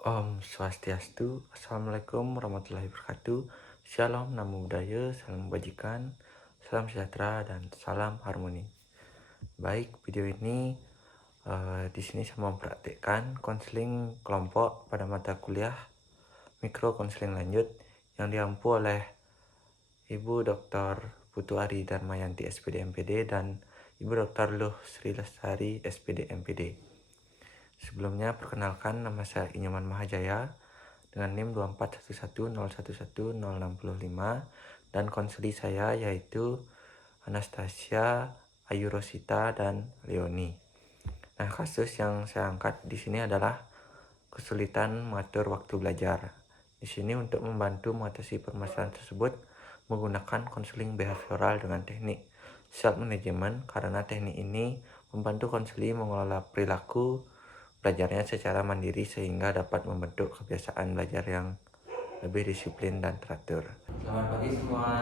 Om Swastiastu, Assalamualaikum warahmatullahi wabarakatuh. Shalom, namo buddhaya, salam kebajikan, salam sejahtera, dan salam harmoni. Baik, video ini di sini saya mempraktikkan konseling kelompok pada mata kuliah mikro konseling lanjut yang diampu oleh Ibu Dr. Putu Ari Darmayanti SPD MPD dan Ibu Dr. Luh Sri Lestari SPD MPD. Sebelumnya perkenalkan, nama saya Inyoman Mahajaya dengan NIM 24110111065 dan konseli saya yaitu Anastasia, Ayu Rosita, dan Leoni. Nah, kasus yang saya angkat di sini adalah kesulitan mengatur waktu belajar. Di sini untuk membantu mengatasi permasalahan tersebut menggunakan konseling behavioral dengan teknik self management, karena teknik ini membantu konseli mengelola perilaku belajarnya secara mandiri sehingga dapat membentuk kebiasaan belajar yang lebih disiplin dan teratur. Selamat pagi semua.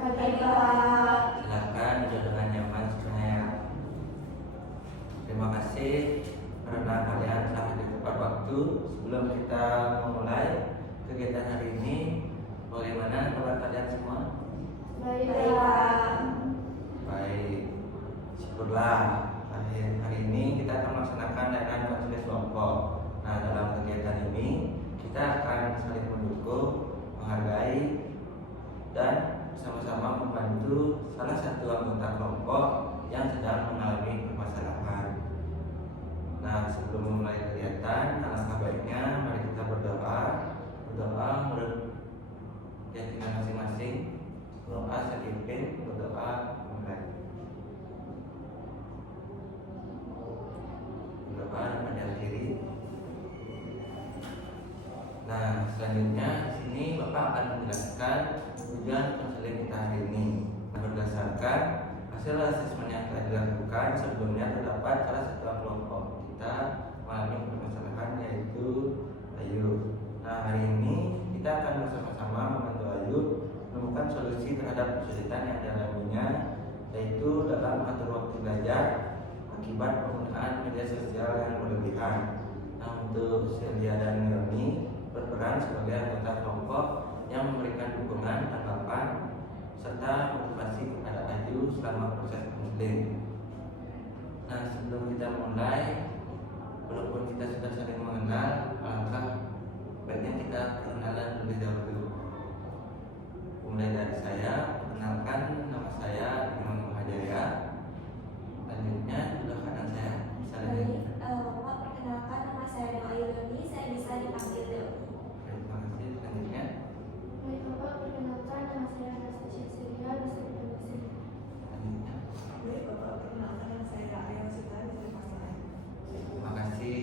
Pagi Pak. Silakan duduk dengan nyaman semuanya. Terima kasih karena kalian telah hadir tepat waktu. Sebelum kita memulai kegiatan hari ini, bagaimana kabar kalian semua? Baik Pak. Baik, syukurlah. Hari ini kita akan melaksanakan layanan konseling kelompok. Nah, dalam kegiatan ini kita akan saling mendukung, menghargai, dan sama-sama membantu salah satu anggota kelompok yang sedang mengalami permasalahan. Nah, sebelum memulai kegiatan, alangkah baiknya mari kita berdoa menurut keyakinan masing-masing. Berdoa saya pimpin, berdoa mulai. Berdoa dan diri. Nah, selanjutnya sini Bapak akan menjelaskan tujuan konseling kita hari ini. Nah, berdasarkan hasil asesmen yang telah dilakukan sebelumnya, terdapat salah satu kelompok kita mengalami permasalahan yaitu Ayu. Nah, hari ini kita akan bersama-sama membantu Ayu menemukan solusi terhadap kesulitan yang dialaminya, yaitu dalam mengatur waktu belajar akibat penggunaan media sosial yang berlebihan. Nah, untuk Celia dan Leoni berperan sebagai anggota kelompok yang memberikan dukungan, tanggapan, serta motivasi kepada Ayu selama proses konseling. Nah, sebelum kita mulai, walaupun kita sudah saling mengenal, alangkah baiknya kita perkenalan terlebih dahulu. Mulai dari saya, perkenalkan, nama saya Imam Mahajaya. Selanjutnya sudah kanan saya bisa Baik, lihat. Bapak perkenalkan, nama saya Ayu Leoni, saya bisa dipanggil Leoni. Terima kasih. Selanjutnya. Baik Bapak perkenalkan, nama saya Anastasia Surya, bisa dipanggil Sri. Selanjutnya. Baik, Bapak perkenalkan, nama saya Ayu Rosita, bisa dipanggil. Terima kasih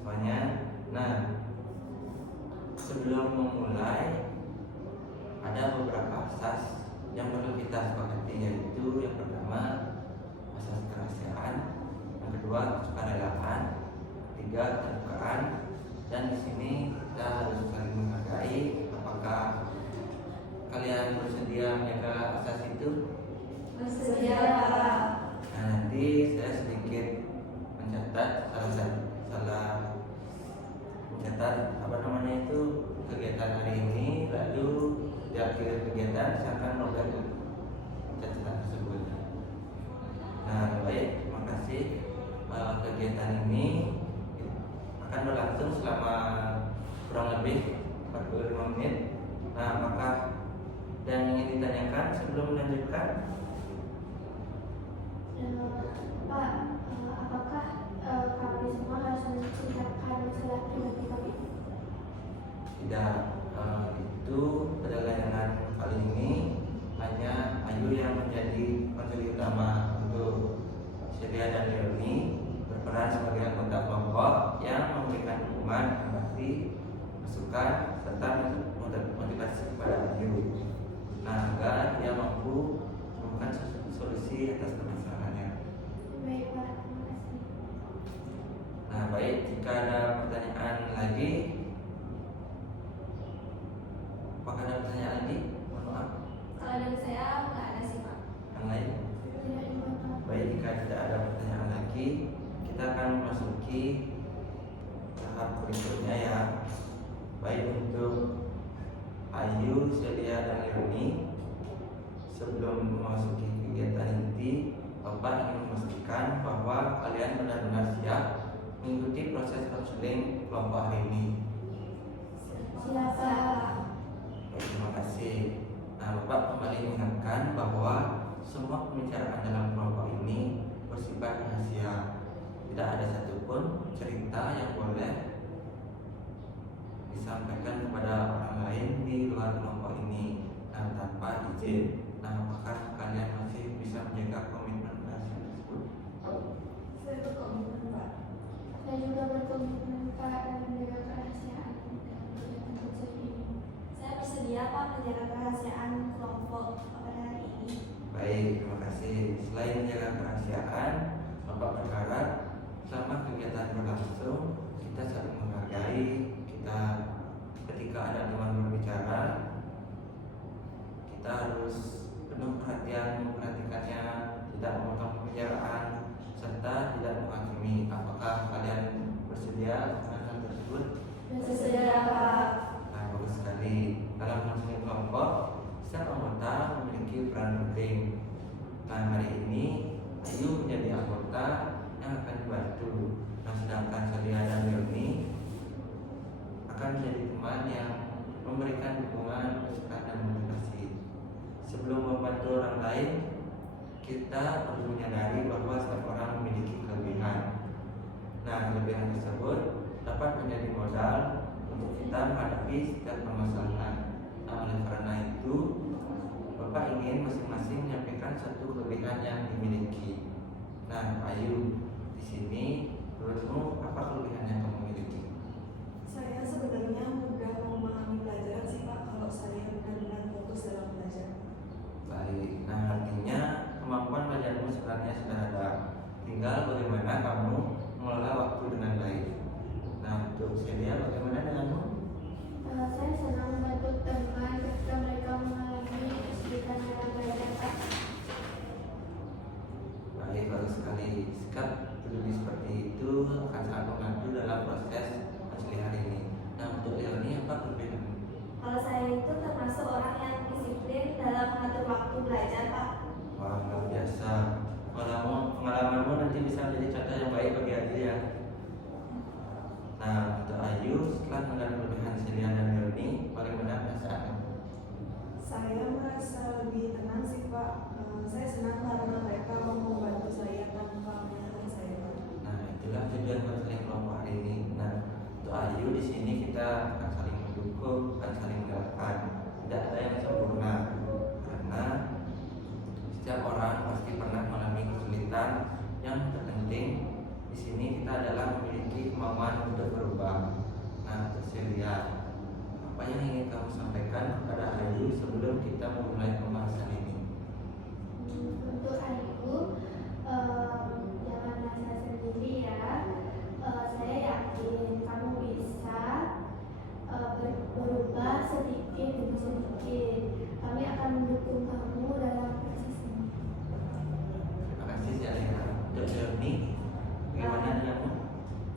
semuanya. Nah, sebelum memulai ada beberapa asas yang perlu kita sepakati, yaitu yang pertama asas kerahasiaan, yang kedua kesukarelaan, ketiga keterbukaan, dan di sini kita harus saling menghargai. Apakah kalian bersedia menjaga asas itu? Bersedia Pak. Nah, nanti saya sedikit mencatat mencatat kegiatan hari ini, lalu di akhir kegiatan saya akan melakukan catatan tersebut. Nah, baik, terima kasih. Kegiatan ini akan berlangsung selama kurang lebih 45 menit. Nah, apakah dan ingin ditanyakan sebelum melanjutkan? Pak, apakah kami semua harus menceritakan masalah pribadi kami? Tidak, itu pada layanan kali ini hanya Ayu yang menjadi konseli utama. Untuk Celia dan Leoni berperan sebagai anggota kelompok yang memberikan dukungan, empati, masukan, serta motivasi kepada Ayu. Nah, agar dia mampu menemukan solusi atas permasalahannya. Baik Pak, terima kasih. Nah, baik, jika ada pertanyaan lagi, apakah ada pertanyaan lagi? Mohon maaf. Kalau dari saya nggak ada sih Pak. Yang lain? Tidak ada Pak. Baik, jika tidak ada pertanyaan lagi, kita akan memasuki tahap berikutnya. berikutnya ya. Baik, untuk Ayu, Celia, dan Leoni, sebelum memasuki kegiatan inti, Bapak ingin memastikan bahwa kalian benar-benar siap mengikuti proses konseling kelompok hari ini. Siapa? Baik, terima kasih. Nah, Bapak kembali mengingatkan bahwa semua pembicaraan dalam kelompok ini bersifat rahasia. Tidak ada satupun cerita yang boleh disampaikan kepada orang lain di luar kelompok ini tanpa izin. Nah, apakah kalian masih bisa menjaga komitmen rahasia tersebut? Saya berkomitmen, Pak. Saya juga berkomitmen Pak dan menjaga kerahasiaan dalam kegiatan konseling ini. Saya bersedia Pak menjaga kerahasiaan kelompok pada hari ini. Baik, terima kasih. Selain menjaga kerahasiaan, Bapak berharap selama kegiatan berlangsung kita saling menghargai. Ketika ada teman berbicara, kita harus penuh perhatian memperhatikannya, tidak memotong pembicaraan, serta tidak menghakimi. Apakah kalian bersedia dengan hal tersebut? Bersedia Pak. Nah, bagus sekali. Dalam konseling kelompok, setiap anggota memiliki peran penting. Nah, hari ini Ayu menjadi anggota yang akan dibantu. Nah, sedangkan Celia dan Leoni akan menjadi teman yang memberikan dukungan, masukan, dan motivasi. Sebelum membantu orang lain, kita perlu menyadari bahwa setiap orang memiliki kelebihan. Nah, kelebihan tersebut dapat menjadi modal untuk kita menghadapi setiap permasalahan. Nah, oleh karena itu, Bapak ingin masing-masing menyampaikan satu kelebihan yang dimiliki. Nah, Ayu, di sini menurutmu apa kelebihan yang kamu miliki? Saya sebenarnya mudah memahami pelajaran sih Pak, kalau saya benar-benar fokus dalam belajar. Baik, nah artinya kemampuan belajarmu sebenarnya sudah ada. Tinggal bagaimana kamu mengelola waktu dengan baik. Nah, untuk Celia, bagaimana denganmu? Saya senang membantu teman ketika mereka mengalami kesulitan dalam belajar Pak. Baik, bagus sekali. Sikap peduli seperti itu akan sangat membantu dalam proses konseling hari ini. Nah, untuk Leoni, apa kelebihan? Kalau saya itu termasuk orang yang disiplin dalam mengatur waktu belajar Pak. Wah, luar biasa. Pengalamanmu nanti bisa menjadi contoh yang baik bagi Ayu ya. Nah, untuk Ayu, setelah mengenal kelebihan Celia dan Leoni, bagaimana perasaanmu? Saya merasa lebih tenang sih Pak. Saya senang karena mereka mau membantu saya tanpa menyalahkan saya Pak. Nah, itulah tujuan konseling kelompok hari ini. Nah, untuk Ayu di sini kita akan saling mendukung, akan saling mendoakan. Tidak ada yang sempurna, karena setiap orang pasti pernah mengalami kesulitan. Yang terpenting di sini kita adalah memiliki kemauan untuk berubah. Nah, untuk Celia, apa yang ingin kamu sampaikan kepada Ayu sebelum kita memulai pembahasan ini? Untuk Ayu, jangan merasa sendiri ya. Saya yakin kamu bisa berubah sedikit demi sedikit. Kami akan mendukung kamu dalam proses ini. Terima kasih Celia. Untuk Leoni, bagaimana denganmu?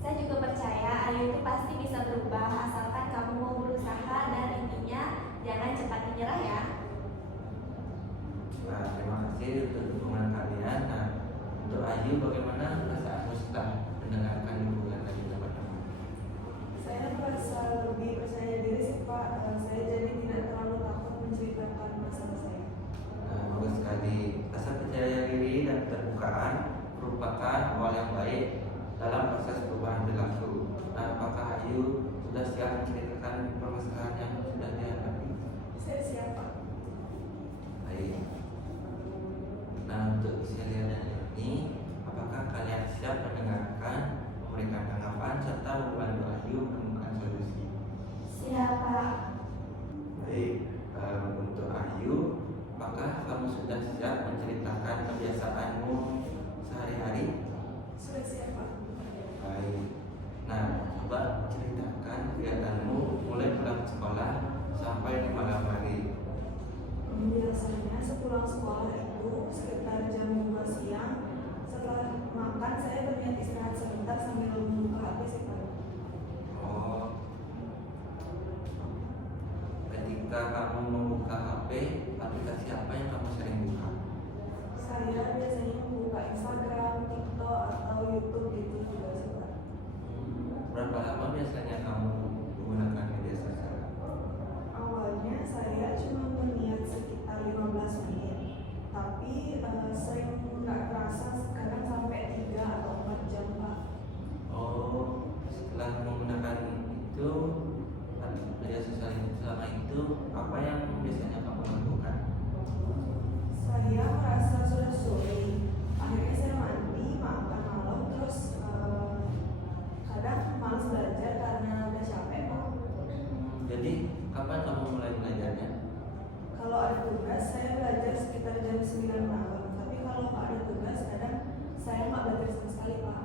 Saya juga percaya Ayu itu pasti bisa berubah asalkan kamu mau berusaha dan intinya jangan cepat menyerah ya. Nah, terima kasih untuk dukungan kalian. Nah, untuk Ayu, bagaimana perasaanmu setelah mendengarkan dukungan dari teman-teman? Saya merasa lebih percaya diri sih Pak. Saya jadi tidak terlalu takut menceritakan masalah saya. Nah, bagus sekali. Rasa percaya diri dan keterbukaan merupakan awal yang baik dalam proses perubahan perilaku. Nah, apakah Ayu sudah siap menceritakan permasalahan yang sudah dihadapi? Saya siap Pak. Baik. Nah, untuk Celia dan Leoni, apakah kalian siap mendengarkan, memberikan tanggapan, serta membantu Ayu menemukan solusi? Siapa? Baik, untuk Ayu, apakah kamu sudah siap menceritakan kebiasaanmu sehari-hari? Sudah siap Pak. Baik. Nah, coba ceritakan kegiatanmu mulai pulang sekolah sampai di malam hari. Biasanya sepulang sekolah itu sekitar jam 2 siang. Setelah makan saya berniat istirahat sebentar sambil membuka HP sih Pak. Oh, ketika kamu membuka HP, aplikasi apa yang kamu sering buka? Saya biasanya membuka Instagram, TikTok, atau YouTube gitu juga sih Pak. Berapa lama biasanya kamu menggunakan media sosial? Awalnya saya cuma berniat sekitar 15 menit, tapi sering nggak kerasa sekarang sampai 3 atau 4 jam Pak. Oh, setelah menggunakan itu media sosial selama itu, apa yang biasanya kamu lakukan? Saya merasa sudah sore, akhirnya saya mandi, makan malam, terus kadang malas belajar karena udah capek Pak. Jadi, kapan kamu mulai belajarnya? Kalau ada tugas saya belajar sekitar jam 9 malam, tapi kalau nggak ada tugas kadang saya nggak belajar sama sekali Pak.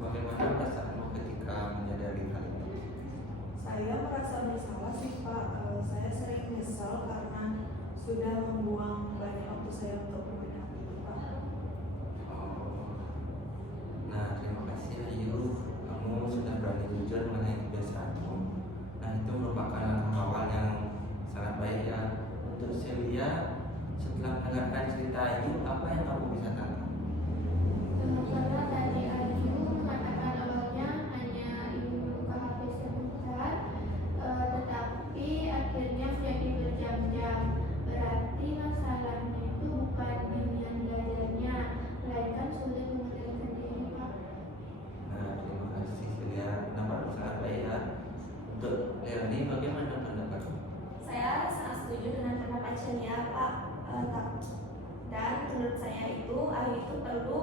Bagaimana perasaanmu ketika menyadari hal itu? Saya merasa bersalah sih Pak. Saya sering nyesal karena sudah membuang banyak waktu saya untuk bermain HP Pak. Oh, nah terima kasih Ayu, kamu sudah berani jujur mengenai kebiasaanmu. Nah itu merupakan langkah awal yang sangat baik ya. Untuk Celia, setelah mendengarkan cerita Ayu, apa yang kamu bisa tangkap? Karena tadi Ayu mengatakan awalnya hanya ingin membuka HP sebentar, tetapi akhirnya menjadi berjam-jam. Berarti masalahnya itu bukan dengan belajarnya, melainkan sulit mengendalikan diri Pak. Nah terima kasih Celia, pendapatmu sangat baik ya. Untuk Leonie, bagaimana pendapatmu? Saya sangat setuju dengan pendapat Celia, Pak. Dan menurut saya itu Ayu itu perlu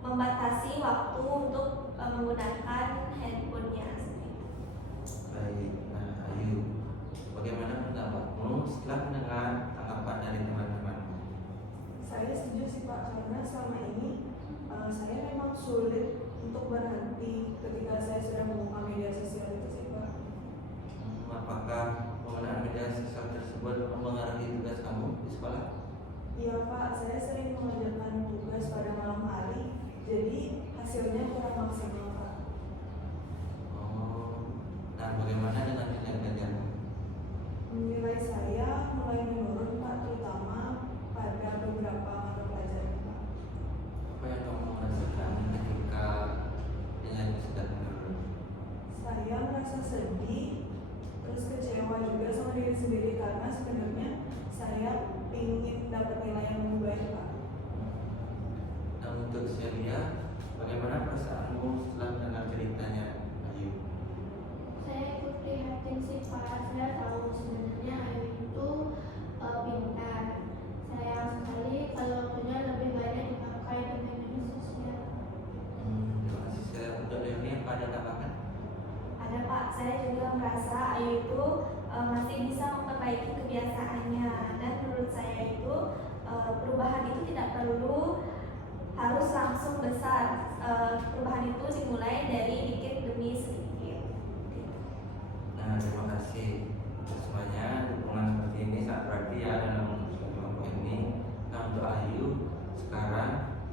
membatasi waktu untuk menggunakan handphonenya seperti itu. Baik, nah Ayu, bagaimana pendapatmu setelah mendengar tanggapan dari teman-temanmu? Saya setuju sih Pak, karena selama ini saya memang sulit untuk berhenti ketika saya sudah membuka media sosial itu sih Pak. Apakah penggunaan media sosial tersebut mempengaruhi tugas kamu di sekolah? Iya Pak, saya sering mengerjakan tugas pada malam hari, jadi hasilnya kurang maksimal Pak. Oh, nah bagaimana dengan nilai belajarmu? Nilai saya mulai menurun Pak, terutama pada beberapa mata pelajaran Pak. Apa yang kamu rasakan ketika nilaimu sudah menurun? Saya merasa sedih, terus kecewa juga sama diri sendiri karena sebenarnya saya ingin dapat nilai yang lebih baik Pak. Nah untuk Celia, bagaimana perasaanmu setelah mendengar ceritanya Ayu? Saya ikut prihatin sih Pak. Saya tahu sebenarnya Ayu itu pintar. Sayang sekali kalau waktunya lebih banyak dipakai dengan media sosial. Terima kasih Celia. Untuk Leonie, apa ada tambahan? Ada Pak, saya juga merasa Ayu itu masih bisa memperbaiki kebiasaannya, dan menurut saya itu perubahan itu tidak perlu harus langsung besar. Perubahan itu dimulai dari dikit demi sedikit. Nah terima kasih untuk semuanya. Dukungan seperti ini sangat berarti ya dalam suatu kelompok ini. Nah untuk Ayu, sekarang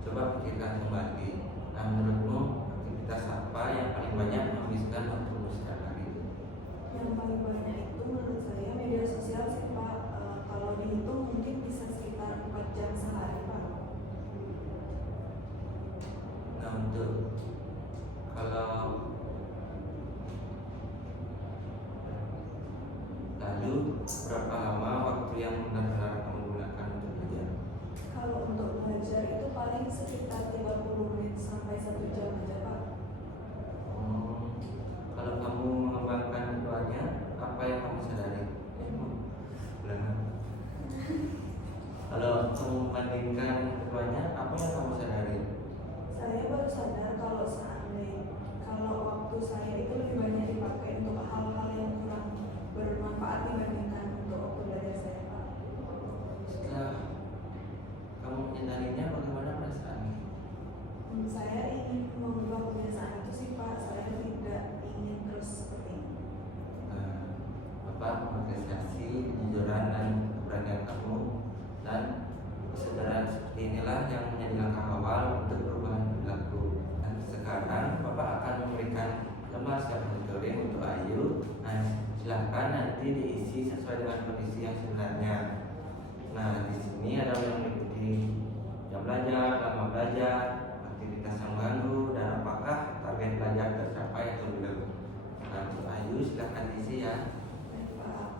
coba pikirkan kembali. Nah menurutmu aktivitas apa yang paling banyak menghabiskan waktumu setiap hari? Yang paling banyak itu menurut saya media sosial sih Pak. Kalau dihitung mungkin bisa sekitar 4 jam sehari Pak. Nah untuk kalau lalu berapa lama waktu yang benar-benar kamu gunakan untuk belajar? Kalau untuk belajar itu paling sekitar 30 menit sampai 1 jam aja Pak. Kalau kamu mengembangkan keduanya, apa yang kamu sadari? Benar. Kalau kamu membandingkan keduanya, apa yang kamu sadari? Saya baru sadar kalau kalau waktu saya itu lebih banyak dipakai untuk hal-hal yang kurang bermanfaat dibandingkan untuk waktu belajar saya Pak. Setelah kamu menyadarinya, bagaimana perasaanmu? Saya ingin mengubah kebiasaan itu sih Pak. Saya tidak ingin terus seperti ini. Bapak mengapresiasi kejujuran dan keberanian kamu, dan kesadaran seperti inilah yang menjadi langkah awal untuk perubahan perilaku. Dan sekarang Bapak akan memberikan lembar siap monitoring untuk Ayu. Nah, Silahkan nanti diisi sesuai dengan kondisi yang sebenarnya. Nah, di sini ada yang mengikuti jam belajar, lama belajar, aktivitas yang mengganggu, dan apakah target belajar tercapai atau belum. Nah, untuk Ayu silahkan diisi ya. Baik, Pak.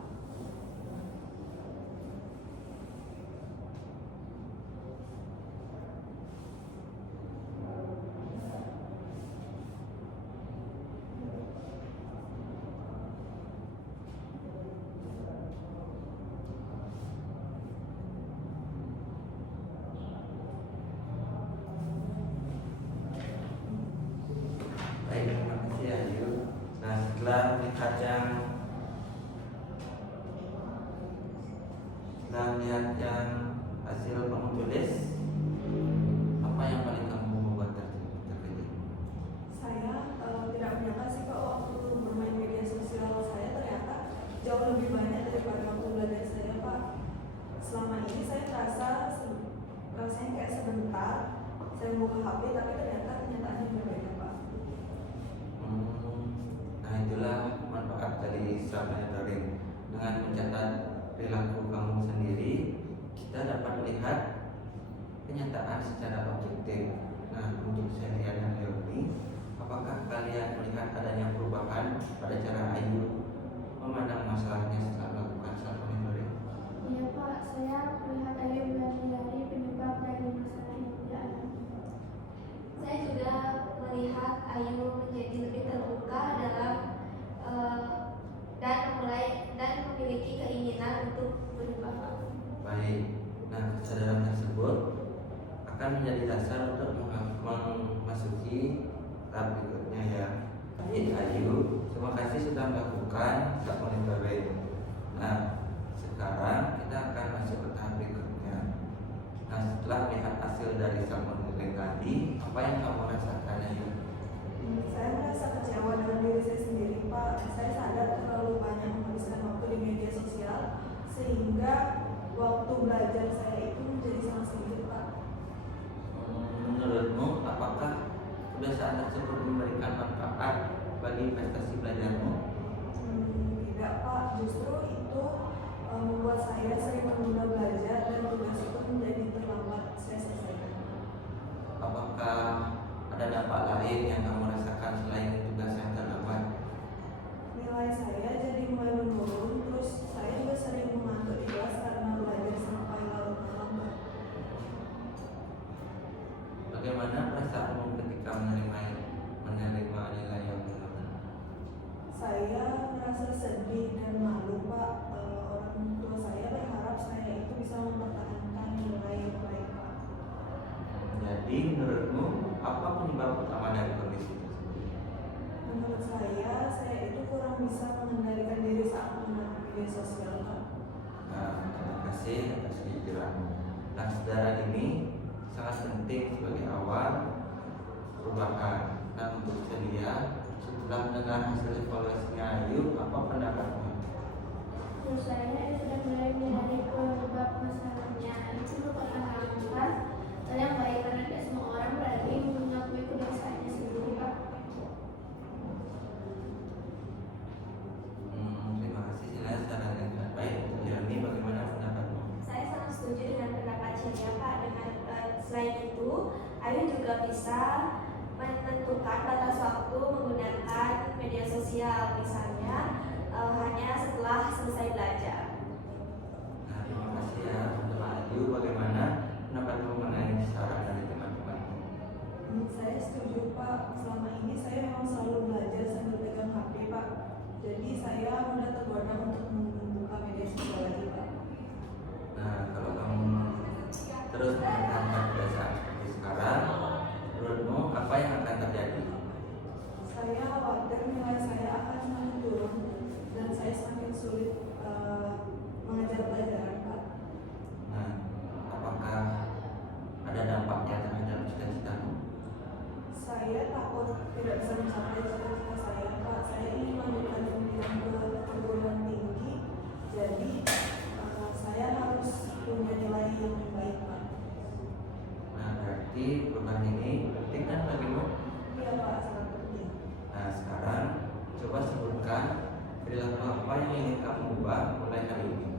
Baik, terima kasih Ayu. Nah, setelah melihat hasil kamu tulis, apa yang paling kamu membuat terkejut? Saya tidak menyangka sih Pak, waktu bermain media sosial saya ternyata jauh lebih banyak daripada waktu belajar saya Pak. Selama ini saya rasanya kayak sebentar saya buka HP, tapi ternyata kenyataannya berbeda Pak. Nah, itulah manfaat dari self monitoring. Dengan mencatat perilaku kamu sendiri, kita dapat melihat kenyataan secara objektif. Nah, untuk Celia dan Leonie, apakah kalian melihat adanya perubahan pada cara Ayu memandang masalahnya setelah melakukan self monitoring? Iya Pak, saya melihat Ayu menyadari penyebab dari masalah yang dia alami. Saya juga melihat Ayu menjadi lebih terbuka dalam dan memiliki keinginan untuk berubah. Baik, nah kesadaran tersebut akan menjadi dasar untuk memasuki tahap berikutnya ya. Baik Ayu, terima kasih sudah melakukan self monitoring. Nah, sekarang kita akan masuk ke tahap berikutnya. Nah, setelah melihat hasil dari self monitoring tadi, apa yang kamu rasakan Ayu? Saya merasa kecewa dengan diri saya sendiri Pak. Saya sadar terlalu banyak menghabiskan waktu di media sosial sehingga waktu belajar saya itu menjadi sangat sedikit Pak. Menurutmu, apakah kebiasaan tersebut memberikan manfaat bagi prestasi belajarmu? Tidak Pak, justru itu membuat saya sering menunda belajar dan tugas itu menjadi terlambat saya selesaikan. Apakah ada dampak lain yang kamu rasakan selain tugas yang terlambat? Nilai saya jadi mulai menurun, terus saya juga sering mengantuk di kelas karena belajar sampai larut malam Pak. Bagaimana perasaanmu ketika menerima nilai yang menurun? Saya merasa sedih dan malu Pak. Orang tua saya berharap saya itu bisa mempertahankan nilai yang baik Pak. Jadi menurutmu apa penyebab utama dari kondisi tersebut? Menurut saya itu kurang bisa mengendalikan diri saat menggunakan media sosial Pak. Nah, terima kasih atas kejujuranmu. Nah, saudara, ini sangat penting sebagai awal perubahan. Nah, untuk Celia, setelah mendengar hasil evaluasinya Ayu, apa pendapatmu? Menurut saya, dia sudah mulai menyadari penyebab masalahnya. Itu merupakan langkah yang baik karena tidak semua orang berani mengakui kebiasaannya sendiri Pak. Terima kasih Celia, saran yang sangat baik. Untuk Leonie, bagaimana pendapatmu? Saya sangat setuju dengan pendapat Celia Pak. Selain itu, Ayu juga bisa menentukan batas waktu menggunakan media sosial, misalnya hanya setelah selesai belajar. Nah, terima kasih ya. Untuk Ayu, bagaimana pendapatmu mengenai saran dari teman-temanmu? Saya setuju Pak. Selama ini saya memang selalu belajar sambil pegang HP Pak. Jadi saya mudah tergoda untuk membuka media sosial lagi Pak. Nah, kalau kamu terus mempertahankan kebiasaan seperti sekarang, menurutmu apa yang akan terjadi? Saya khawatir nilai saya akan semakin turun dan saya semakin sulit mengejar pelajaran Pak. Nah, apakah ada dampaknya terhadap cita-citamu? Saya takut tidak bisa mencapai cita-cita saya Pak. Saya ingin melanjutkan pendidikan ke perguruan tinggi, jadi saya harus punya nilai yang baik Pak. Nah, berarti perubahan ini penting kan bagimu? Iya Pak, sangat penting. Nah, sekarang coba sebutkan perilaku apa yang ingin kamu ubah mulai hari ini?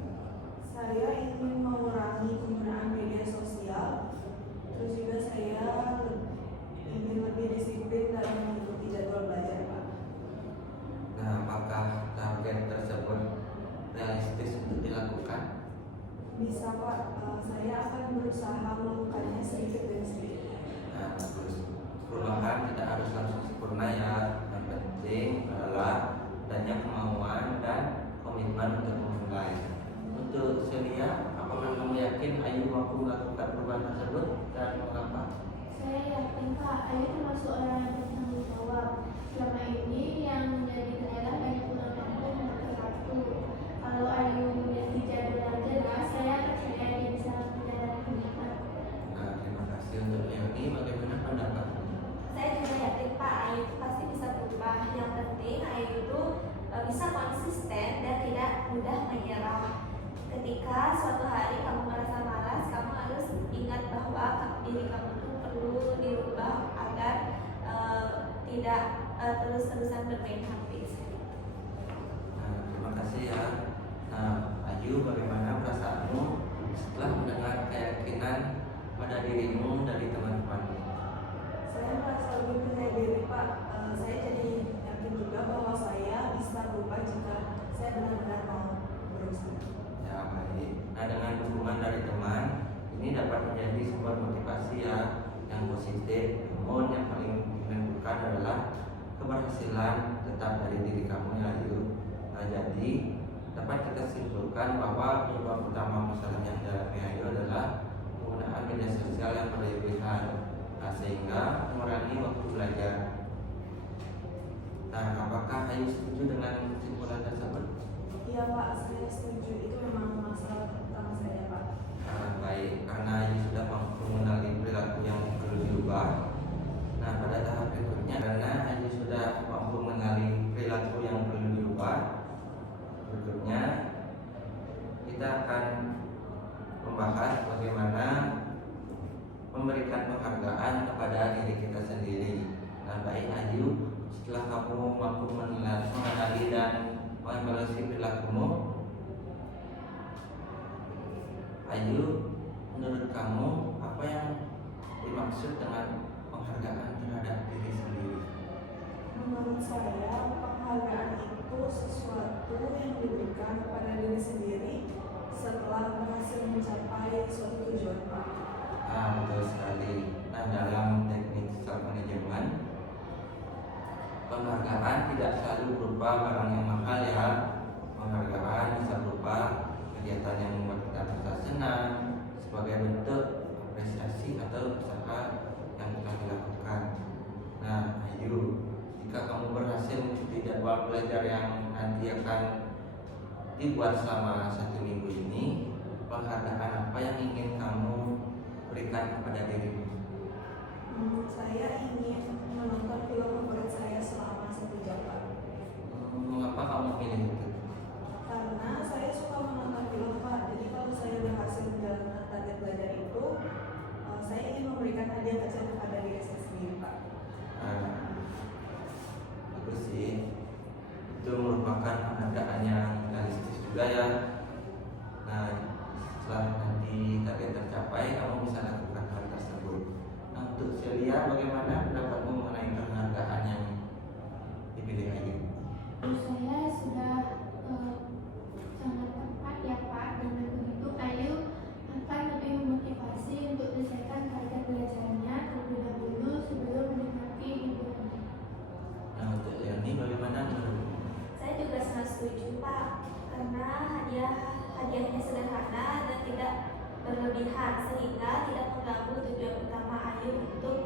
Saya ingin mengurangi penggunaan media sosial, terus juga saya ingin lebih disiplin dalam mengikuti jadwal belajar, Pak. Nah, apakah target tersebut realistis untuk dilakukan? Bisa, Pak. Saya akan berusaha melakukannya sedikit demi sedikit. Nah, terus perubahan tidak harus langsung sempurna ya. Yang penting adalah adanya kemauan dan komitmen untuk memulai. Untuk Celia, apakah kamu yakin Ayu mampu melakukan perubahan tersebut dan mengapa? Saya yakin Pak, Ayu termasuk orang yang bertanggung jawab. Selama ini yang menjadi kendala banyak ulang waktu memakai kartu. Kalau Ayu memiliki jadwal yang jelas, saya percaya dia bisa menjalani dengan. Nah, terima kasih untuk Leoni. Bagaimana pendapatmu? Saya juga yakin Pak, Ayu itu pasti bisa berubah. Yang penting Ayu itu bisa konsisten dan tidak mudah menyerah. Ketika suatu hari kamu merasa malas, kamu harus ingat bahwa diri kamu itu perlu dirubah agar tidak terus-terusan bermain HP. Nah, terima kasih ya. Nah, Ayu, bagaimana perasaanmu setelah mendengar keyakinan pada dirimu dari teman-temanmu? Saya merasa lebih percaya diri, Pak. Saya jadi yakin juga bahwa saya bisa berubah jika saya benar-benar mau berusaha. Ya, baik. Nah, dengan dukungan dari teman, ini dapat menjadi sebuah motivasi ya yang positif. Namun yang paling menentukan adalah keberhasilan tetap dari diri kamu ya, Ayu. Nah, jadi dapat kita simpulkan bahwa penyebab utama masalah yang dialami Ayu adalah penggunaan media sosial yang berlebihan, nah, sehingga mengurangi waktu belajar. Nah, apakah Ayu setuju dengan kesimpulan tersebut? Iya, Pak. Saya setuju. Itu memang masalah utama saya, Pak. Nah, baik, karena Ayu sudah mampu mengenali perilaku yang perlu diubah. Nah, pada tahap berikutnya, karena Ayu sudah mampu mengenali perilaku yang perlu diubah, berikutnya kita akan membahas bagaimana memberikan penghargaan kepada diri kita sendiri. Nah, baik Ayu, setelah kamu mampu mengenali dan mengevaluasi perilakumu, Ayu, menurut kamu apa yang dimaksud dengan penghargaan terhadap diri sendiri? Menurut saya, penghargaan itu sesuatu yang diberikan kepada diri sendiri setelah berhasil mencapai suatu tujuan, Pak. Nah, betul sekali. Nah, dalam teknik self management, penghargaan tidak selalu berupa barang yang mahal ya. Penghargaan bisa berupa kegiatan yang membuat kita merasa senang sebagai bentuk apresiasi atau usaha yang telah dilakukan. Nah, Ayu, jika kamu berhasil mengikuti jadwal belajar yang nanti akan dibuat selama 1 minggu ini, penghargaan apa yang ingin kamu berikan kepada dirimu? Saya ingin menonton film favorit saya selama 1 jam, Pak. Mengapa kamu pilih itu? Karena saya suka menonton film, Pak. Jadi kalau saya berhasil menjalankan target belajar itu, saya ingin memberikan hadiah kecil kepada diri saya sendiri, Pak. Nah, bagus sih. Itu merupakan penghargaan yang realistis juga ya. Nah, setelah nanti target tercapai, kamu bisa lakukan hal tersebut. Nah, untuk Celia, bagaimana pendapatmu mengenai penghargaan yang dipilih Ayu? Menurut saya sudah sangat tepat ya Pak. Dengan begitu Ayu akan lebih memotivasi untuk menyelesaikan target belajarnya terlebih dahulu sebelum menikmati liburannya. Nah, untuk Leoni, bagaimana menurutmu? Saya juga sangat setuju Pak, karena hadiahnya sederhana dan tidak berlebihan sehingga tidak mengganggu tujuan utama Ayu untuk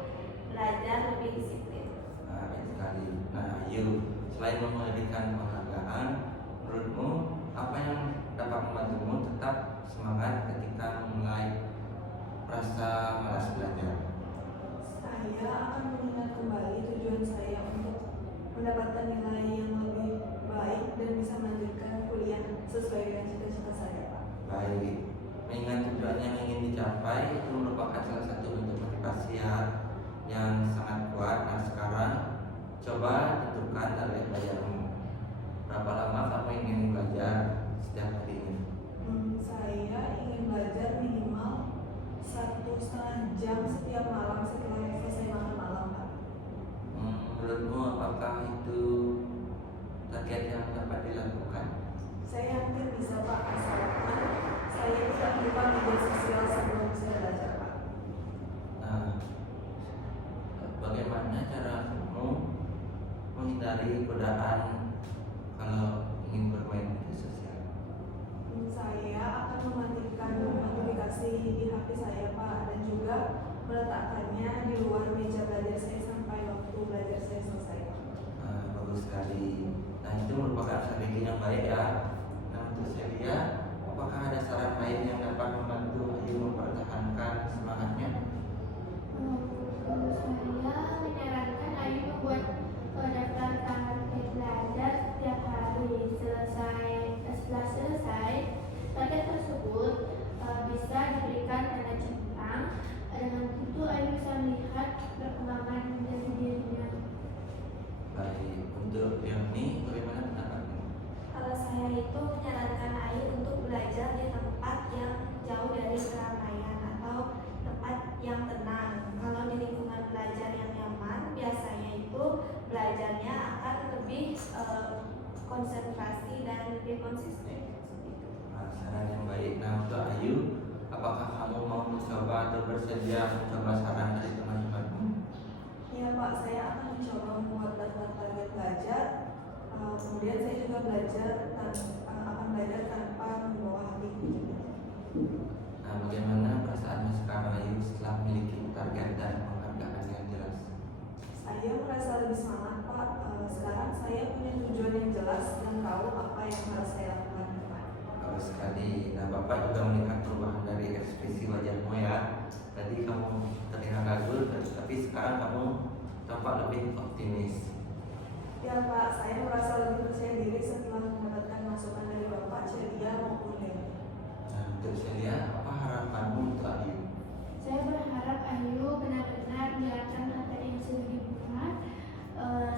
belajar lebih disiplin. Nah, baik sekali. Nah, Ayu, selain memberikan penghargaan, menurutmu apa yang dapat membantumu tetap semangat ketika memulai rasa malas belajar? Saya akan mengingat kembali tujuan saya untuk mendapatkan nilai yang lebih baik dan bisa melanjutkan kuliah sesuai dengan cita-cita saya, Pak. Baik, mengingat tujuan yang ingin dicapai itu merupakan salah satu bentuk motivasi ya, yang sangat kuat. Nah, sekarang coba tentukan target belajarmu. Berapa lama godaan kalau ingin bermain media sosial? Saya akan mematikan notifikasi di HP saya Pak, dan juga meletakkannya di luar meja belajar saya sampai waktu belajar saya selesai. Bagus sekali. Nah, itu merupakan strategi yang baik ya. Nah, untuk Celia, apakah ada saran lain yang dapat membantu Ayu mempertahankan semangatnya? Menurut saya menyarankan Ayu membuat daftar target belajar setiap hari. Setelah selesai target tersebut bisa diberikan tanda centang. Dengan itu Ayu bisa melihat perkembangan dari dirinya. Baik, untuk yang ini bagaimana pendapatmu? Kalau saya itu menyarankan Ayu untuk belajar di tempat yang jauh dari keramaian atau tempat yang tenang. Kalau di lingkungan belajar yang nyaman, biasanya itu belajarnya akan lebih konsentrasi dan lebih konsisten. Saran yang baik. Nah, untuk Ayu, apakah kamu mau mencoba atau bersedia mencoba saran dari teman-temanmu? Iya Pak, saya akan mencoba membuat daftar target belajar. Kemudian saya juga akan belajar tanpa membawa HP juga. Nah, bagaimana perasaanmu sekarang Ayu setelah memiliki target dan penghargaan yang jelas? Saya merasa lebih semangat Pak. Sekarang saya punya tujuan yang jelas dan tahu apa yang harus saya lakukan ke depan. Bagus sekali. Nah, Bapak juga melihat perubahan dari ekspresi wajahmu ya. Tadi kamu terlihat ragu, tapi sekarang kamu tampak lebih optimis. Ya Pak, saya merasa lebih percaya diri setelah mendapatkan masukan dari Bapak, Celia maupun Dewi. Nah, untuk Celia, apa harapanmu untuk Ayu? Saya berharap Ayu benar-benar menjalankan materi yang sudah dibuat.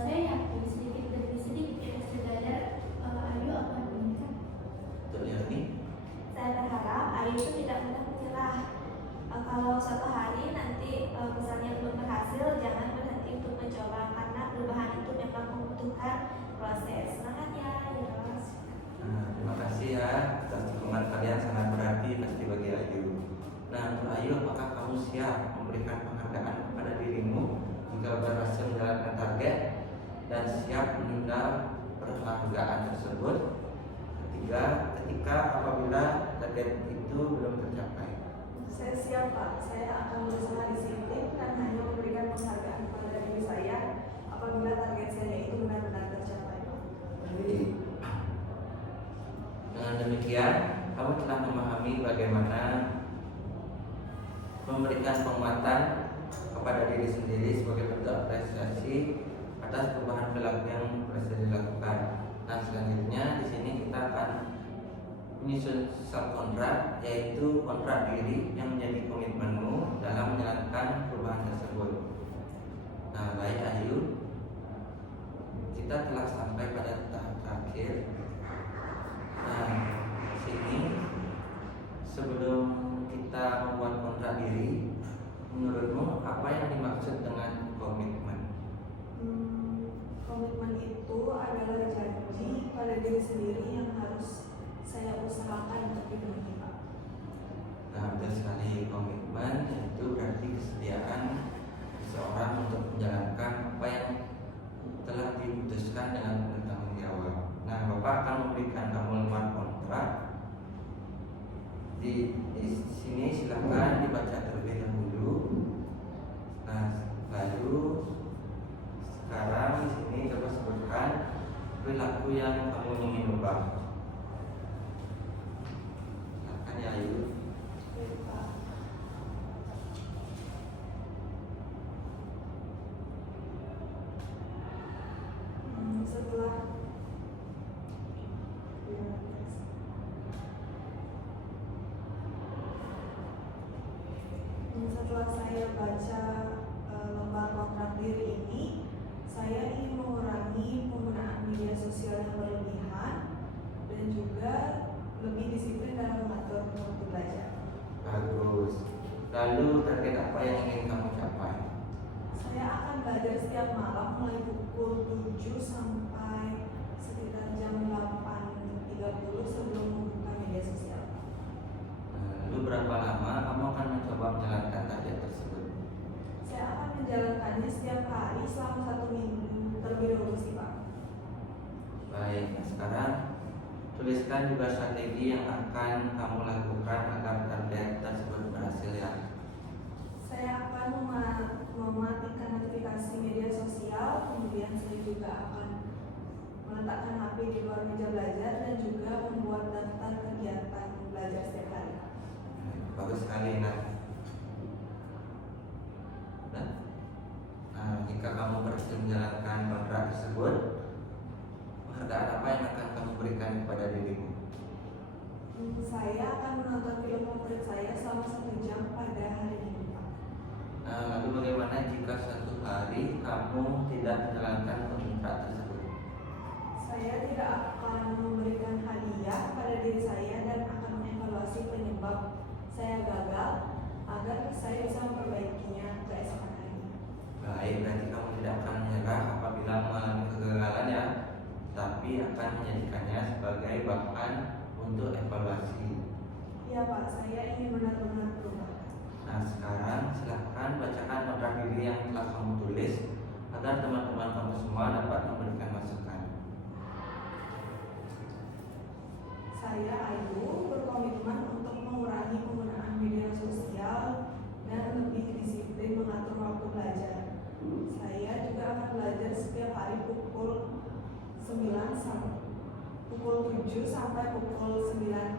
Saya yakin sedikit demi sedikit yang saya belajar Ayu akan meningkat. Untuk Leoni? Saya berharap Ayu itu tidak mudah menyerah. Kalau suatu hari nanti misalnya belum berhasil, jangan berhenti untuk mencoba, karena perubahan itu memang membutuhkan proses. Semangat ya, Yos. Nah, terima kasih ya atas dukungan kalian, sangat berarti pasti bagi Ayu. Nah, untuk Ayu, apakah kamu siap memberikan penghargaan kepada dirimu jika berhasil menjalankan target dan siap menunda penghargaan tersebut ketika apabila target itu belum tercapai? Saya siap Pak, saya akan berusaha disiplin dan hanya memberikan penghargaan kepada diri saya apabila target saya itu benar-benar tercapai Pak. Baik. Dengan demikian, kamu telah memahami bagaimana memberikan penguatan kepada diri sendiri sebagai bentuk apresiasi atas perubahan perilaku yang berhasil dilakukan. Nah, selanjutnya di sini kita akan menyusun self kontrak, yaitu kontrak diri yang menjadi komitmenmu dalam menjalankan perubahan tersebut. Nah, baik Ayu, kita telah sampai pada tahap terakhir. Nah, sini sebelum kita membuat kontrak diri, menurutmu apa yang dimaksud dengan komitmen? Komitmen itu adalah janji pada diri sendiri yang harus saya usahakan untuk dipenuhi Pak. Nah, betul sekali. Komitmen itu berarti kesediaan seseorang untuk menjalankan apa yang telah diputuskan dengan bertanggung jawab. Nah, Bapak akan memberikan kamu lembar kontrak. Di sini silakan dibaca terlebih dahulu. Nah, lalu sekarang di sini dapat sebutkan perilaku yang kamu ingin ubah. Silakan ya Ayu. Baik, Pak. Setelah saya baca lembar kontrak diri ini, saya ingin mengurangi penggunaan media sosial yang berlebihan dan juga lebih disiplin dalam mengatur waktu belajar. Bagus. Lalu target apa yang ingin kamu capai? Saya akan belajar setiap malam mulai pukul 7 sampai sekitar jam 8.30 sebelum membuka media sosial. Lalu berapa lama kamu akan mencoba menjalankan target tersebut? Saya akan menjalankannya setiap hari selama 1 minggu terlebih dahulu sih Pak. Baik, nah sekarang tuliskan juga strategi yang akan kamu lakukan agar target tersebut berhasil ya. Saya akan mematikan notifikasi media sosial, kemudian saya juga akan meletakkan HP di luar meja belajar dan juga membuat daftar kegiatan belajar setiap hari. Bagus sekali nah. Jika kamu berhasil menjalankan kontrak tersebut, penghargaan apa yang akan kamu berikan kepada dirimu? Saya akan menonton film favorit saya selama 1 jam pada hari ini. Lalu bagaimana jika suatu hari kamu tidak menjalankan kontrak tersebut? Saya tidak akan memberikan hadiah pada diri saya dan akan mengevaluasi penyebab saya gagal agar saya bisa memperbaikinya keesokan harinya. Baik, berarti kamu tidak akan menyerah apabila mengalami kegagalan ya, tapi akan menjadikannya sebagai bahan untuk evaluasi. Iya Pak, saya ingin benar-benar berubah. Nah sekarang silahkan bacakan kontrak diri yang telah kamu tulis agar teman-teman kamu semua dapat memberikan masukan. Saya Ayu berkomitmen untuk mengurangi penggunaan media sosial dan lebih disiplin mengatur waktu belajar. Saya juga akan belajar setiap hari pukul 7 sampai pukul 8.30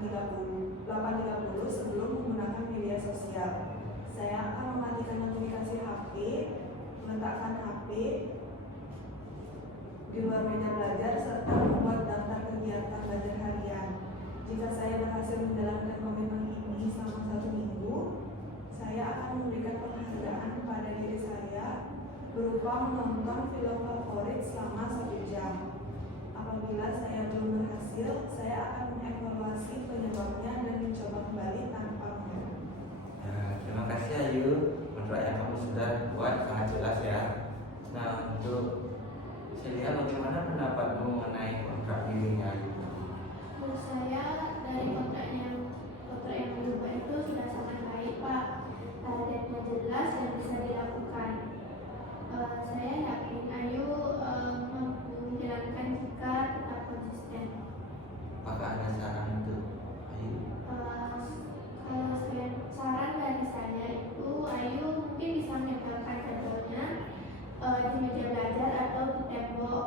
sebelum menggunakan media sosial. Saya akan mematikan notifikasi HP, meletakkan HP di luar meja belajar serta membuat daftar kegiatan belajar harian. Jika saya berhasil menjalankan komitmen ini selama 1 minggu, saya akan memberikan penghargaan kepada diri saya berupa menonton film favorit selama 1 jam. Apabila saya belum berhasil, saya akan mengevaluasi penyebabnya dan mencoba kembali tanpa menyerah. Terima kasih Ayu, kontrak yang kamu sudah buat sangat jelas ya. Nah untuk Celia, bagaimana pendapatmu mengenai kontrak dirinya Ayu? Menurut saya dari kontrak yang dibuat itu sudah sangat baik Pak. Targetnya jelas dan bisa dilakukan. Saya yakin Ayu mampu menjalankan jika tetap konsisten. Apakah ada saran untuk Ayu? Kalau saran dari saya itu Ayu mungkin bisa menempelkan jadwalnya di meja belajar atau di tembok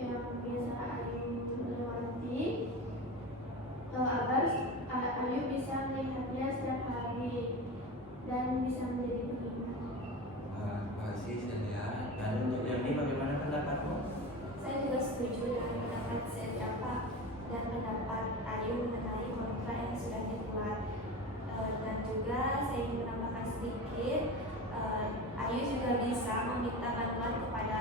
yang biasa Ayu lewati agar Ayu bisa melihatnya setiap hari dan bisa menjadi pengingat. Terima kasih Celia. Dan untuk Leonie, bagaimana pendapatmu? Saya juga setuju dengan pendapat Celia Pak dan pendapat Ayu mengenai kontrak yang sudah dibuat. Dan juga saya ingin menambahkan sedikit, Ayu juga bisa meminta bantuan kepada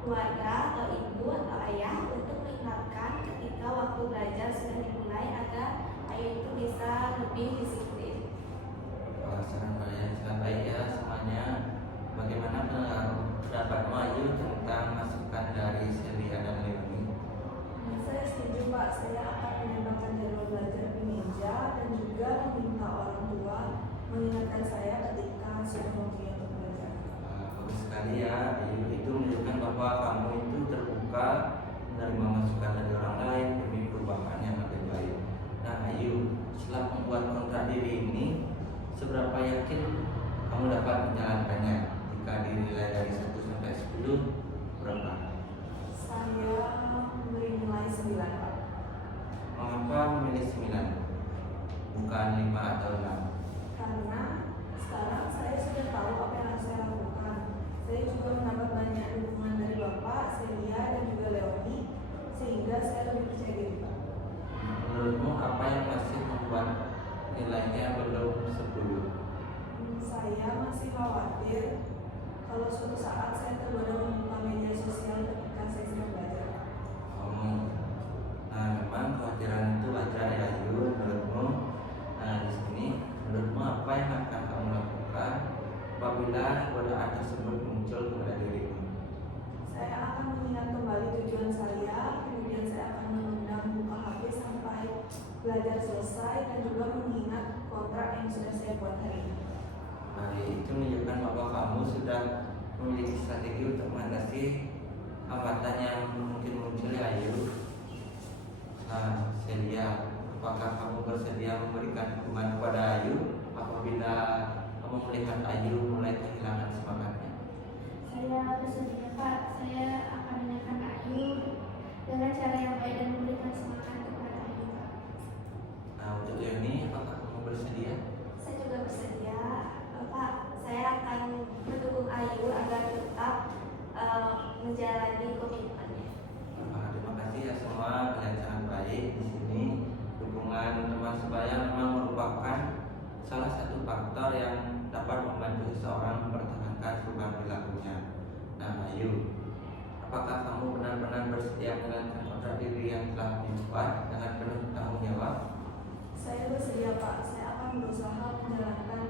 keluarga atau ibu atau ayah untuk mengingatkan ketika waktu belajar sudah dimulai agar Ayu itu bisa lebih disiplin. Saran kalian sangat baik ya semuanya. Bagaimana pendapatmu Ayu tentang masukan dari Celia dan Leonie? Saya setuju Pak, saya akan menambahkan jadwal belajar di meja dan juga meminta orang tua mengingatkan saya ketika sudah waktunya untuk belajar. Bagus sekali ya Ayu, itu menunjukkan bahwa kamu itu terbuka menerima masukan dari orang lain demi perubahan yang lebih baik. Nah Ayu, setelah membuat kontrak diri ini, seberapa yakin kamu dapat menjalankannya? Jika dinilai dari 1 sampai 10, berapa? Saya memberi nilai 9 Pak. Mengapa memilih 9? Bukan 5 atau 6? Karena sekarang saya sudah tahu apa yang harus saya lakukan. Saya juga mendapat banyak dukungan dari Bapak, Celia, dan juga Leonie, sehingga saya lebih percaya diri Pak. Menurutmu apa yang masih membuat nilainya belum 10? Saya masih khawatir kalau suatu saat saya tergoda membuka media sosial ketika saya sedang belajar. Nah memang kekhawatiran itu wajar ya Ayu menurutmu. Nah di sini menurutmu apa yang akan kamu lakukan apabila godaan tersebut muncul kepada dirimu? Saya akan mengingat kembali tujuan saya, kemudian saya akan menunda buka HP sampai belajar selesai dan juga mengingat kontrak yang sudah saya buat hari ini. Baik, itu menunjukkan bahwa kamu sudah memiliki strategi untuk mengatasi hambatan yang mungkin muncul ya Ayu. bersedia memberikan dukungan kepada Ayu apabila kamu melihat Ayu mulai kehilangan semangatnya? Saya bersedia Pak, saya akan menekan Ayu dengan cara yang baik dan memberikan semangat kepada Ayu Pak. Nah, untuk Leoni, apakah kamu bersedia? Saya juga bersedia, Pak. Saya akan mendukung Ayu agar tetap menjalani komitmennya. Terima kasih ya semua, kalian sangat baik di sini. Dukungan teman sebaya memang merupakan salah satu faktor yang dapat membantu seseorang mempertahankan perubahan perilakunya. Nah, Ayu, apakah kamu benar-benar bersedia menjalankan kontrak diri yang telah dibuat dengan penuh tanggung jawab? Saya bersedia Pak, saya akan berusaha menjalankan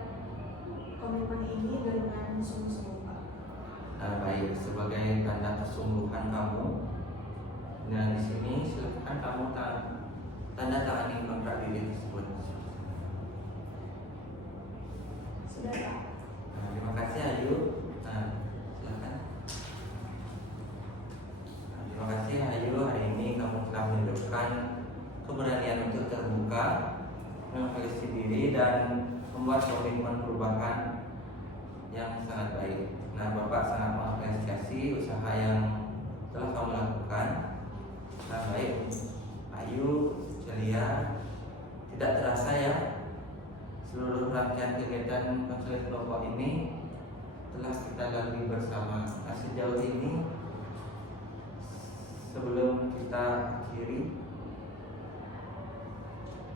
komitmen ini dengan sungguh-sungguh Pak. Nah, baik, sebagai tanda kesungguhan kamu, nah di sini silakan kamu tanda tangani kontrak diri tersebut. Sudah Pak. Nah, terima kasih Ayu. Nah, silakan. Nah, terima kasih Ayu, hari ini kamu telah menunjukkan keberanian untuk terbuka, mengevaluasi diri dan membuat komitmen perubahan yang sangat baik. Nah, Bapak sangat mengapresiasi usaha yang telah kamu lakukan. Nah, baik, Ayu, Celia, tidak terasa ya, seluruh rangkaian kegiatan konseling kelompok ini telah kita lalui bersama. Nah, sejauh ini, sebelum kita akhiri,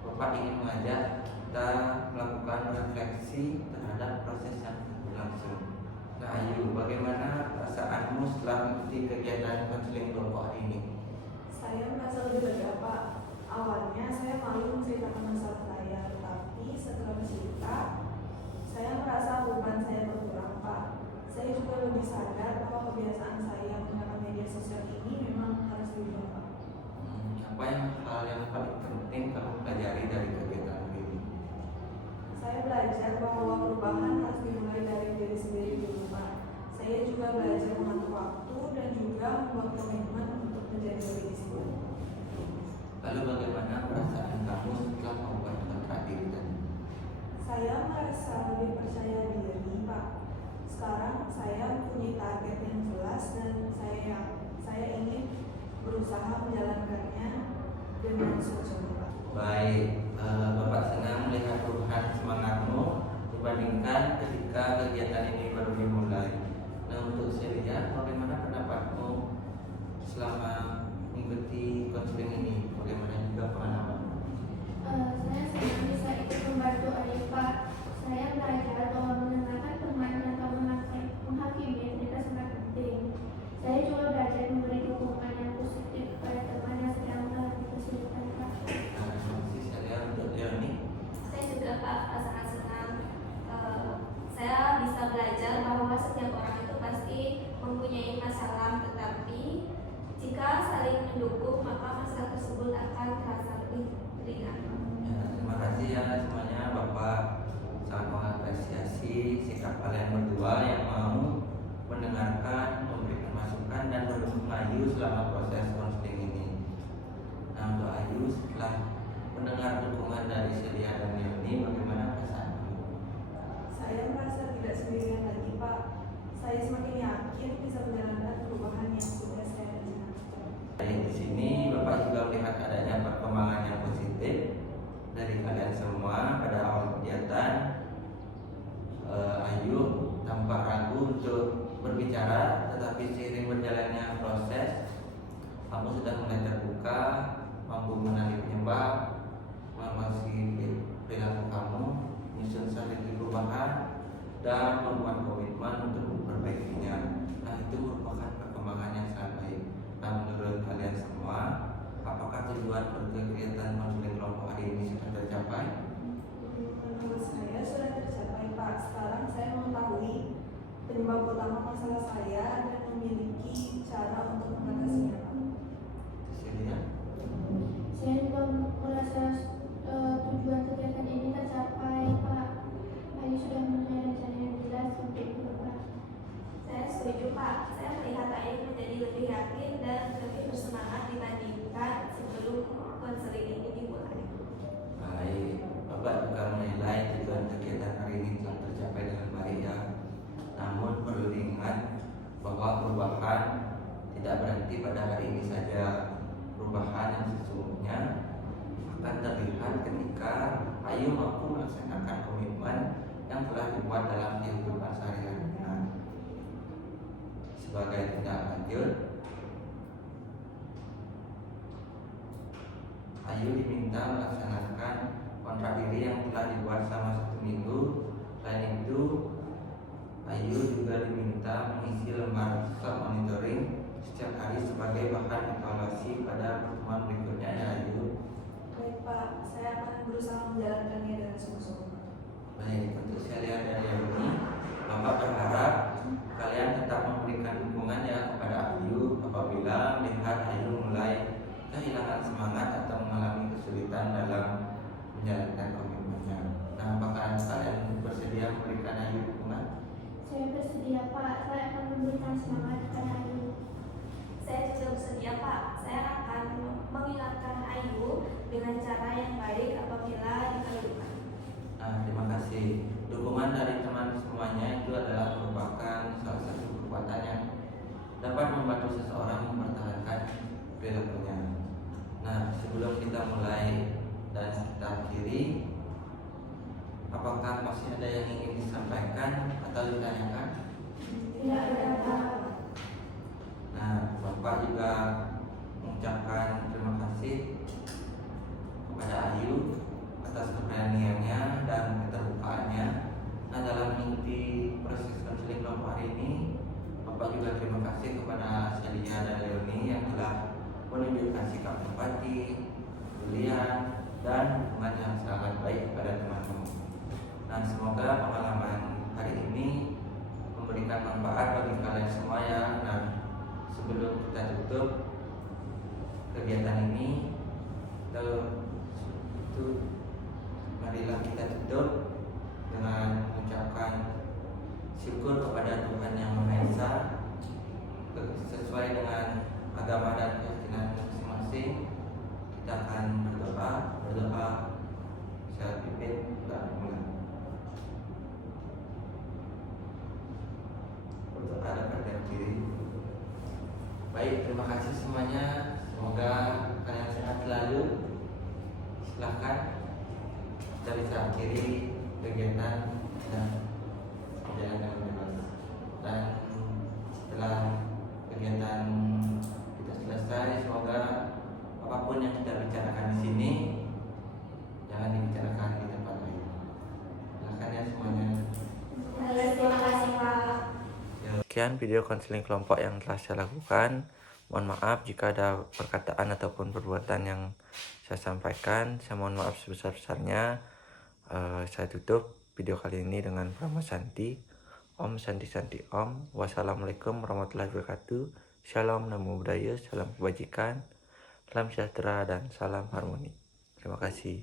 Bapak ingin mengajak kita melakukan refleksi terhadap proses yang berlangsung. Nah, Ayu, bagaimana perasaanmu setelah mengikuti kegiatan konseling kelompok hari ini? Saya merasa lebih lega Pak. Awalnya saya malu menceritakan masalah saya, tetapi setelah bercerita, saya merasa beban saya berkurang Pak. Saya juga lebih sadar bahwa kebiasaan saya menggunakan media sosial ini memang harus diubah Pak. Apa hal yang paling penting kamu pelajari dari kegiatan ini? Saya belajar bahwa perubahan harus dimulai dari diri sendiri dulu Pak. Saya juga belajar mengatur waktu dan juga membuat komitmen untuk menjadi lebih disiplin. Lalu bagaimana perasaan kamu setelah membuat kontrak diri tadi? Saya merasa lebih percaya diri Pak. Sekarang saya mempunyai target yang jelas dan saya ingin berusaha menjalankannya dengan sungguh-sungguh Pak. Baik, Bapak senang melihat perubahan semangatmu dibandingkan ketika kegiatan ini baru dimulai. Nah, untuk Celia, bagaimana pendapatmu selama mengikuti konseling ini? Bagaimana juga pengalaman? Saya senang bisa ikut membantu Ayu Pak. Saya belajar bahwa mendengarkan teman tanpa menghakimi tidak sangat penting. Saya juga belajar memberi dukungan yang positif kepada teman yang sedang mengalami kesulitan Pak. Nah, terima kasih Celia. Untuk Leoni, Saya juga Pak sangat senang. Saya bisa belajar bahwa setiap orang itu pasti mempunyai masalah, tetapi jika saling mendukung maka masalah tersebut akan terasa lebih ringan. ya, terima kasih ya semuanya. Bapak sangat mengapresiasi sikap kalian berdua yang mau mendengarkan, memberikan masukan dan mendukung Ayu selama proses konseling ini. Nah, untuk Ayu, setelah mendengar dukungan dari Celia dan Leoni, bagaimana perasaanmu? Saya merasa tidak sendirian lagi Pak. Saya semakin yakin bisa menjalankan perubahan yang sudah saya rencanakan. Baik, di sini Bapak juga melihat adanya perkembangan yang positif dari kalian semua pada awal kegiatan. Ayu tampak ragu untuk berbicara, tetapi seiring berjalannya proses, kamu sudah mulai terbuka, mampu mengenali penyebab, mengatasi perilaku kamu, menyusun strategi perubahan, dan membuat komitmen untuk memperbaikinya. Nah, itu merupakan perkembangan yang sangat baik. Nah, menurut kalian semua, apakah tujuan berkegiatan konseling kelompok hari ini sudah tercapai? Menurut saya sudah tercapai Pak. Sekarang saya mengetahui penyebab utama masalah saya dan memiliki cara untuk mengatasinya Pak. Celia? Saya juga merasa tujuan kegiatan ini tercapai Pak. Ayu sudah mempunyai rencana yang jelas untuk ke depan. Saya setuju Pak. Saya melihat Ayu menjadi lebih yakin dan lebih bersemangat dibandingkan sebelum konseling ini dimulai. Baik, Ayu mampu melaksanakan komitmen yang telah dibuat dalam kehidupan sehari-harinya. Sebagai tindak lanjut, Ayu diminta melaksanakan kontrak diri yang telah dibuat selama 1 minggu. Selain itu, Ayu juga diminta mengisi lembar self monitoring setiap hari sebagai bahan evaluasi pada pertemuan berikutnya ya Ayu. Baik Pak, saya akan berusaha menjalankannya dengan sungguh-sungguh. Baik, untuk saya lihat dari ini, Bapak berharap kalian tetap memberikan dukungan ya kepada Ayu apabila melihat Ayu mulai kehilangan semangat atau mengalami kesulitan dalam menjalankan komitmennya. Nah, apakah kalian bersedia memberikan Ayu dukungan? Saya bersedia Pak, saya akan memberikan semangat kepada Ayu. Saya juga bersedia Pak, saya akan mengingatkan Ayu dengan cara yang baik apabila diperlukan. Nah, terima kasih. Dukungan dari teman semuanya itu adalah merupakan salah satu kekuatan yang dapat membantu seseorang mempertahankan perilakunya. Nah, sebelum kita mulai dan kita akhiri, apakah masih ada yang ingin disampaikan atau ditanyakan? Tidak ada Pak. Nah, Bapak juga mengucapkan terima kasih kepada Ayu atas keberaniannya dan keterbukaannya. Nah, dalam mengikuti proses konseling kelompok hari ini, Bapak juga terima kasih kepada Celia dan Leoni yang telah menunjukkan sikap empati, kepedulian, dan dukungan yang sangat baik kepada teman-teman. Nah, semoga pengalaman hari ini memberikan manfaat bagi kalian semua ya. Nah, sebelum kita tutup kegiatan ini, marilah kita tutup dengan mengucapkan syukur kepada Tuhan Yang Maha Esa sesuai dengan agama dan keyakinan masing-masing. Kita akan berdoa. Saya pimpin dan mulai. Berdoa dapat berdiri. Baik, terima kasih semuanya. Semoga kalian sehat selalu. Silahkan kita bisa akhiri kegiatan dan berjalan dengan bebas. Dan setelah kegiatan kita selesai, semoga apapun yang kita bicarakan di sini jangan dibicarakan di tempat lain. Silahkan ya semuanya. Terima kasih Pak. Sekian video konseling kelompok yang telah saya lakukan. Mohon maaf jika ada perkataan ataupun perbuatan yang saya sampaikan. Saya mohon maaf sebesar-besarnya. Saya tutup video kali ini dengan Brahma Santi. Om Santi Santi Om. Wassalamualaikum warahmatullahi wabarakatuh. Shalom, namo buddhaya, salam kebajikan, salam sejahtera, dan salam harmoni. Terima kasih.